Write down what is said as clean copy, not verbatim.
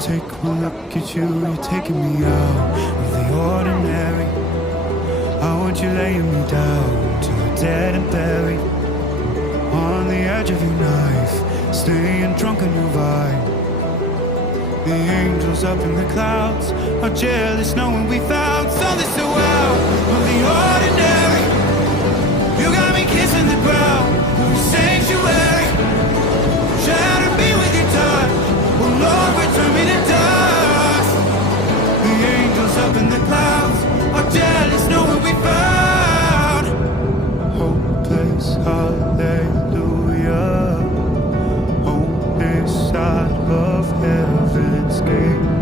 take one look at you, you're taking me out of the ordinary. I want you laying me down to a dead and buried on the edge of your knife, staying drunk on your vine. The angels up in the clouds are jealous knowing we found something so out of the ordinary. You got me kissing the ground of your sanctuary, shatter me with your touch. Oh Lord, return me to dust. The angels up in the clouds are jealous knowing we found hopeless hallelujah, hope inside of heaven's gate.